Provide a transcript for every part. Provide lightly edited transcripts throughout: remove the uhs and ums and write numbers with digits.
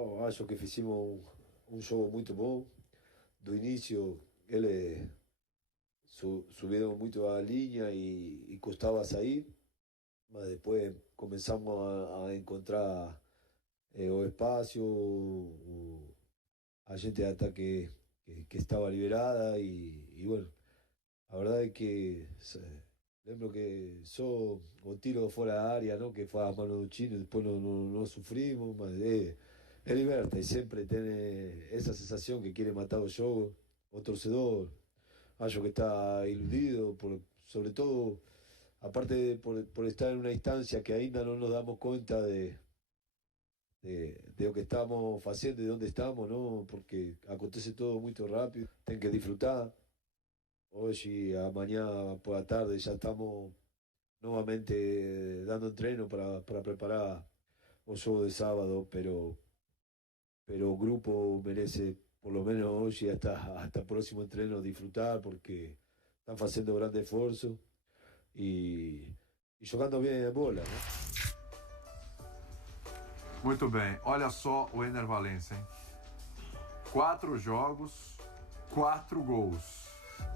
Não, acho que fizemos um jogo muito bom. Do início, eles subiram muito a linha e custava sair, mas depois começamos a encontrar o espaço, a gente de ataque que estava liberada e bueno, a verdade é que lembro que só o tiro fora da área, ¿no? Que foi a mano do Chino, depois não sofrimos, mas liberta e sempre tem essa sensação que quer matar o jogo. O torcedor, acho que está iludido, sobre todo, aparte por estar en una instancia que ainda no nos damos cuenta de lo que estamos haciendo y de dónde estamos, ¿no? Porque acontece todo muy rápido, tienen que disfrutar. Hoy, a mañana por la tarde, ya estamos nuevamente dando entreno para preparar el juego de sábado, pero el grupo merece, por lo menos hoy, hasta el próximo entreno, disfrutar, porque están haciendo grande esfuerzo y jogando bien a bola, né? Muito bem, olha só o Ener Valencia, hein? 4 jogos, 4 gols.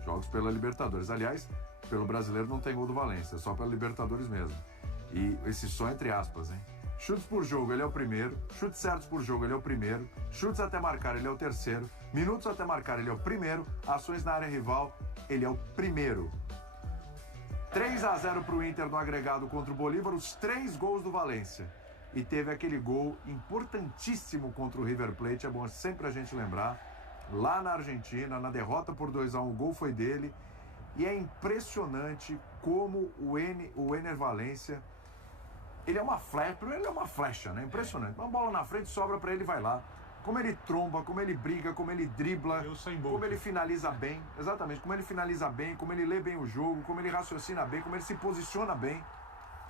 Jogos pela Libertadores. Aliás, pelo Brasileiro não tem gol do Valencia, só pela Libertadores mesmo. E esse só entre aspas, hein? Chutes por jogo, ele é o primeiro. Chutes certos por jogo, ele é o primeiro. Chutes até marcar, ele é o terceiro. Minutos até marcar, ele é o primeiro. Ações na área rival, ele é o primeiro. 3-0 para o Inter no agregado contra o Bolívar, os 3 gols do Valencia. E teve aquele gol importantíssimo contra o River Plate, é bom sempre a gente lembrar, lá na Argentina, na derrota por 2-1, o gol foi dele. E é impressionante como o Ener Valencia, ele é uma flecha, né? Impressionante. Uma bola na frente, sobra para ele, vai lá. Como ele tromba, como ele briga, como ele dribla, como ele finaliza bem. Exatamente, como ele finaliza bem, como ele lê bem o jogo, como ele raciocina bem, como ele se posiciona bem.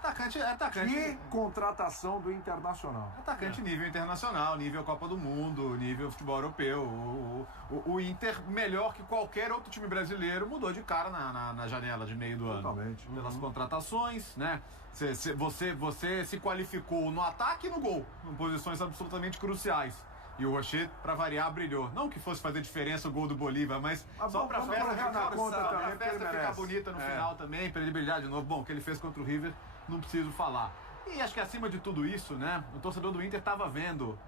Atacante. Que contratação do Internacional. Atacante nível internacional, nível Copa do Mundo, nível futebol europeu. O Inter, melhor que qualquer outro time brasileiro, mudou de cara na janela de meio do ano. Totalmente. Pelas contratações, né? Você se qualificou no ataque e no gol, em posições absolutamente cruciais. E o Rocher, pra variar, brilhou. Não que fosse fazer diferença o gol do Bolívar, mas só pra festa ficar bonita no final também, pra ele brilhar de novo. Bom, o que ele fez contra o River, não preciso falar. E acho que acima de tudo isso, né, o torcedor do Inter estava vendo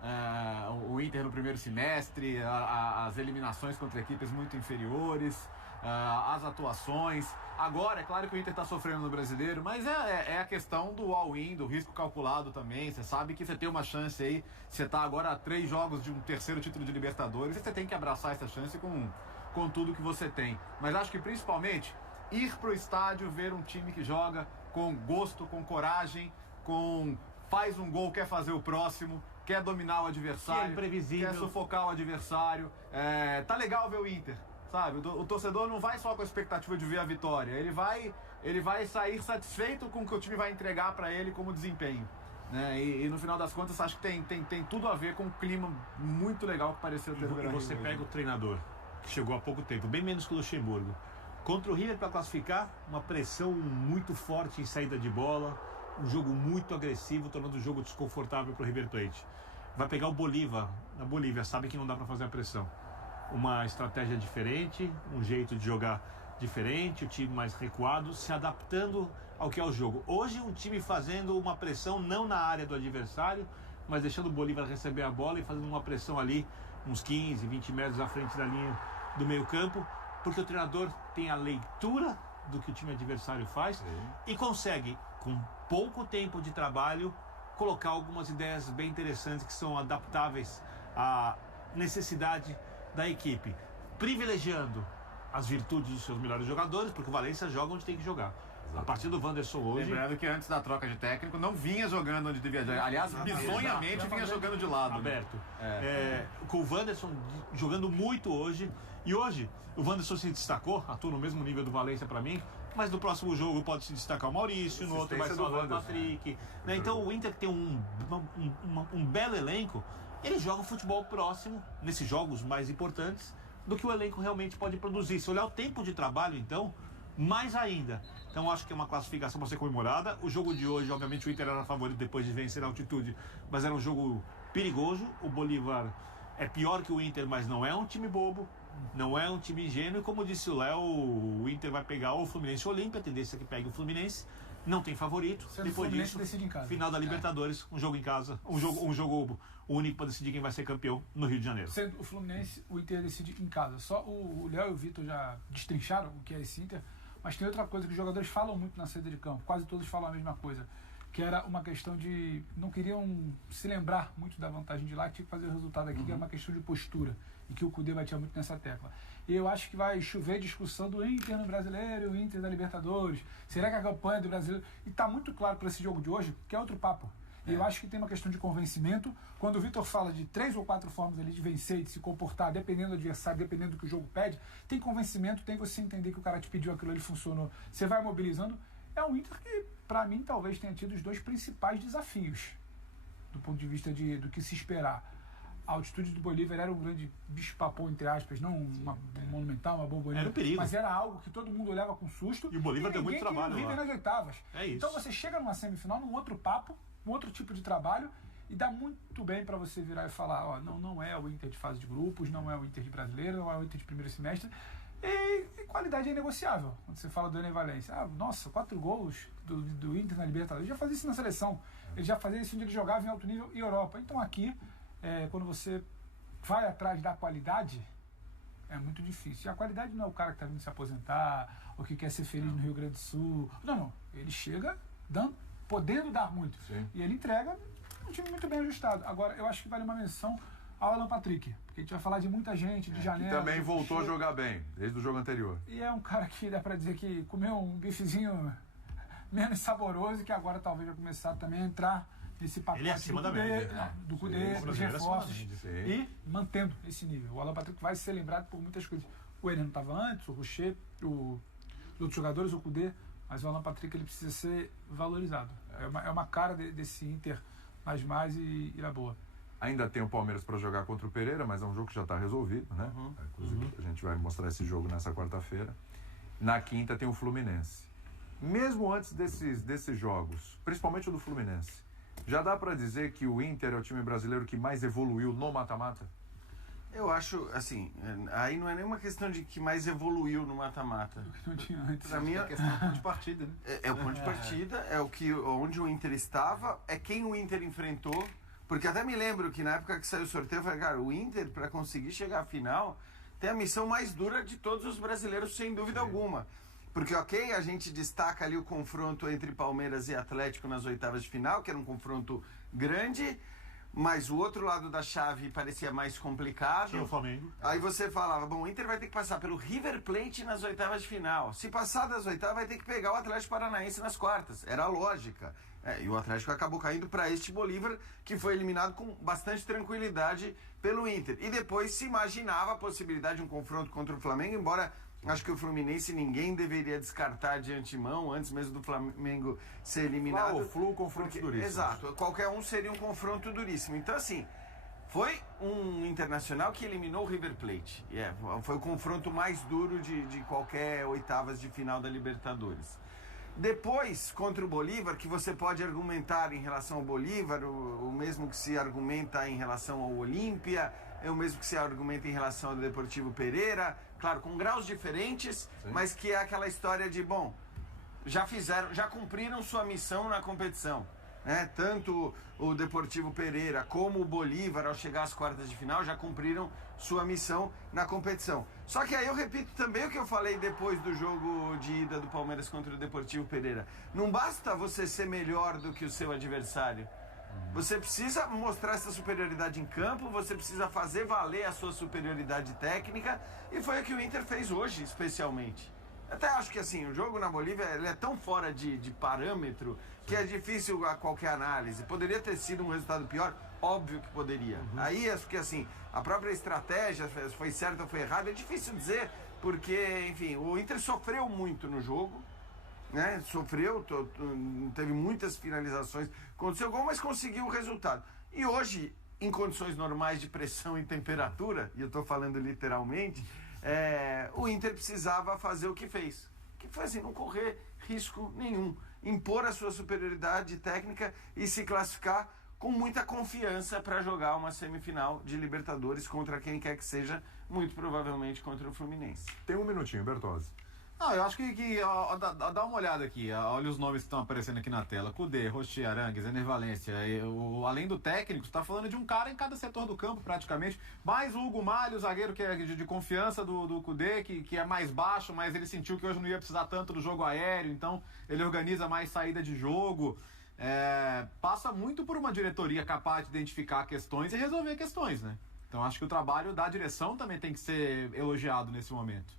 o Inter no primeiro semestre, as eliminações contra equipes muito inferiores, as atuações. Agora, é claro que o Inter está sofrendo no Brasileiro, mas é a questão do all-in, do risco calculado também. Você sabe que você tem uma chance aí, você está agora a 3 jogos de um terceiro título de Libertadores, e você tem que abraçar essa chance com tudo que você tem. Mas acho que principalmente ir pro estádio, ver um time que joga com gosto, com coragem, faz um gol, quer fazer o próximo, quer dominar o adversário, quer sufocar o adversário. Tá legal ver o Inter, sabe? O torcedor não vai só com a expectativa de ver a vitória, ele vai sair satisfeito com o que o time vai entregar para ele como desempenho, né? E no final das contas acho que tem tudo a ver com um clima muito legal que pareceu ter. E você pega o treinador, que chegou há pouco tempo, bem menos que o Luxemburgo. Contra o River, para classificar, uma pressão muito forte em saída de bola, um jogo muito agressivo, tornando o jogo desconfortável para o River Plate. Vai pegar o Bolívar, na Bolívia, sabe que não dá para fazer a pressão. Uma estratégia diferente, um jeito de jogar diferente, o time mais recuado, se adaptando ao que é o jogo. Hoje um time fazendo uma pressão não na área do adversário, mas deixando o Bolívar receber a bola e fazendo uma pressão ali, uns 15, 20 metros à frente da linha do meio campo, porque o treinador tem a leitura do que o time adversário faz e consegue, com pouco tempo de trabalho, colocar algumas ideias bem interessantes que são adaptáveis à necessidade da equipe, privilegiando as virtudes dos seus melhores jogadores, porque o Valencia joga onde tem que jogar. A partir do Wanderson hoje... Lembrando que antes da troca de técnico não vinha jogando onde devia jogar. Aliás, bizonhamente vinha jogando de lado. Aberto. Com o Wanderson jogando muito hoje. E hoje o Wanderson se destacou, atua no mesmo nível do Valencia para mim, mas no próximo jogo pode se destacar o Maurício, no outro vai ser o Patrick. Né? Então o Inter tem um belo elenco, ele joga um futebol próximo, nesses jogos mais importantes, do que o elenco realmente pode produzir. Se olhar o tempo de trabalho, então, mais ainda. Então acho que é uma classificação para ser comemorada. O jogo de hoje, obviamente, o Inter era favorito depois de vencer a altitude, mas era um jogo perigoso. O Bolívar é pior que o Inter, mas não é um time bobo, não é um time ingênuo. E como disse o Léo, o Inter vai pegar o Fluminense Olímpia, a tendência é que pegue o Fluminense. Não tem favorito. Sendo Depois disso, decide em casa. final da Libertadores, um jogo em casa, um jogo único para decidir quem vai ser campeão no Rio de Janeiro. Sendo o Fluminense, o Inter decide em casa. Só o Léo e o Vitor já destrincharam o que é esse Inter, mas tem outra coisa que os jogadores falam muito na saída de campo, quase todos falam a mesma coisa, que era uma questão de não queriam se lembrar muito da vantagem de lá, que tinha que fazer o resultado aqui, que era uma questão de postura, e que o Cudê batia muito nessa tecla. E eu acho que vai chover discussão do Inter no Brasileiro e o Inter da Libertadores. Será que a campanha do Brasileiro... E está muito claro para esse jogo de hoje que é outro papo. E eu acho que tem uma questão de convencimento. Quando o Vitor fala de 3 ou 4 formas ali de vencer e de se comportar, dependendo do adversário, dependendo do que o jogo pede, tem convencimento, tem você entender que o cara te pediu aquilo, ele funcionou. Você vai mobilizando. É um Inter que, para mim, talvez tenha tido os 2 principais desafios do ponto de vista do que se esperar. A altitude do Bolívar era um grande bicho-papão, entre aspas, não uma monumental, uma bomboninha. Era um perigo. Mas era algo que todo mundo olhava com susto. E o Bolívar deu muito trabalho lá. Nas oitavas. É isso. Então você chega numa semifinal, num outro papo, um outro tipo de trabalho, e dá muito bem para você virar e falar, ó, não é o Inter de fase de grupos, não é o Inter de brasileiro, não é o Inter de primeiro semestre. E qualidade é negociável. Quando você fala do Ener Valencia, nossa, 4 gols do Inter na Libertadores. Ele já fazia isso na seleção. Ele já fazia isso onde ele jogava em alto nível e Europa. Então aqui, quando você vai atrás da qualidade, é muito difícil. E a qualidade não é o cara que está vindo se aposentar, ou que quer ser feliz no Rio Grande do Sul. Não. Ele chega podendo dar muito. Sim. E ele entrega um time muito bem ajustado. Agora, eu acho que vale uma menção ao Alan Patrick, porque a gente vai falar de muita gente, de janela. Que também voltou a jogar bem, desde o jogo anterior. E é um cara que dá pra dizer que comeu um bifezinho menos saboroso, que agora talvez vai começar também a entrar nesse pacote ele é acima da média, do Cudê, dos reforços, Sim. e mantendo esse nível. O Alan Patrick vai ser lembrado por muitas coisas. O Ener não estava antes, o Rocher, os outros jogadores, o Cudê, mas o Alan Patrick ele precisa ser valorizado. É uma cara desse Inter mais e na boa. Ainda tem o Palmeiras para jogar contra o Pereira, mas é um jogo que já está resolvido, né? Inclusive, a gente vai mostrar esse jogo nessa quarta-feira. Na quinta tem o Fluminense. Mesmo antes desses jogos, principalmente o do Fluminense, já dá para dizer que o Inter é o time brasileiro que mais evoluiu no mata-mata? Eu acho, assim, aí não é nenhuma questão de que mais evoluiu no mata-mata. Não tinha antes. Pra mim, É a questão do ponto de partida, né? é o ponto de partida, é onde o Inter estava, é quem o Inter enfrentou. Porque até me lembro que na época que saiu o sorteio, eu falei, cara, o Inter, para conseguir chegar à final, tem a missão mais dura de todos os brasileiros, sem dúvida alguma. Porque, ok, a gente destaca ali o confronto entre Palmeiras e Atlético nas oitavas de final, que era um confronto grande, mas o outro lado da chave parecia mais complicado. Tinha o Flamengo. Aí você falava, bom, o Inter vai ter que passar pelo River Plate nas oitavas de final. Se passar das oitavas, vai ter que pegar o Atlético Paranaense nas quartas. Era a lógica. E o Atlético acabou caindo para este Bolívar, que foi eliminado com bastante tranquilidade pelo Inter. E depois se imaginava a possibilidade de um confronto contra o Flamengo, embora acho que o Fluminense ninguém deveria descartar de antemão, antes mesmo do Flamengo ser eliminado. O Flu, confronto duríssimo. Exato, qualquer um seria um confronto duríssimo. Então, assim, foi um Internacional que eliminou o River Plate. Foi o confronto mais duro de qualquer oitavas de final da Libertadores. Depois, contra o Bolívar, que você pode argumentar em relação ao Bolívar, o mesmo que se argumenta em relação ao Olímpia, é o mesmo que se argumenta em relação ao Deportivo Pereira, claro, com graus diferentes, sim, mas que é aquela história de, bom, já cumpriram sua missão na competição. Tanto o Deportivo Pereira como o Bolívar, ao chegar às quartas de final, já cumpriram sua missão na competição. Só que aí eu repito também o que eu falei depois do jogo de ida do Palmeiras contra o Deportivo Pereira. Não basta você ser melhor do que o seu adversário. Você precisa mostrar essa superioridade em campo, você precisa fazer valer a sua superioridade técnica, e foi o que o Inter fez hoje, especialmente. Até acho que assim, o jogo na Bolívia ele é tão fora de parâmetro que é difícil a qualquer análise. Poderia ter sido um resultado pior? Óbvio que poderia. Aí acho que assim, a própria estratégia, foi certa ou foi errada, é difícil dizer, porque, enfim, o Inter sofreu muito no jogo, né? Sofreu, teve muitas finalizações contra o seu gol, mas conseguiu o resultado. E hoje, em condições normais de pressão e temperatura, e eu estou falando literalmente, o Inter precisava fazer o que fez. Que foi assim, não correr risco nenhum. Impor a sua superioridade técnica e se classificar com muita confiança para jogar uma semifinal de Libertadores contra quem quer que seja, muito provavelmente contra o Fluminense. Tem um minutinho, Bertozzi. Não, eu acho que dá uma olhada aqui, olha os nomes que estão aparecendo aqui na tela. Cudê, Rocher, Arangues, Ener Valencia. Além do técnico, você está falando de um cara em cada setor do campo, praticamente. Mais o Hugo Malho, o zagueiro que é de confiança do Cudê, que é mais baixo, mas ele sentiu que hoje não ia precisar tanto do jogo aéreo, então ele organiza mais saída de jogo. Passa muito por uma diretoria capaz de identificar questões e resolver questões, né? Então acho que o trabalho da direção também tem que ser elogiado nesse momento.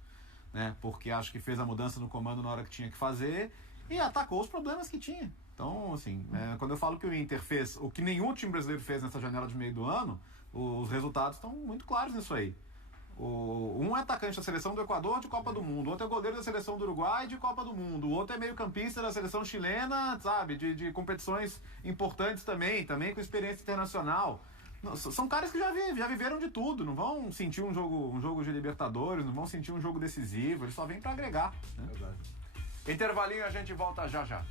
Né? Porque acho que fez a mudança no comando na hora que tinha que fazer e atacou os problemas que tinha. Então, assim, quando eu falo que o Inter fez o que nenhum time brasileiro fez nessa janela de meio do ano, os resultados estão muito claros nisso aí. Um é atacante da seleção do Equador de Copa do Mundo, o outro é goleiro da seleção do Uruguai de Copa do Mundo, o outro é meio-campista da seleção chilena, sabe, de competições importantes também com experiência internacional. São caras que já viveram de tudo, não vão sentir um jogo de Libertadores, não vão sentir um jogo decisivo, eles só vêm para agregar. Né? Verdade. Intervalinho, a gente volta já já.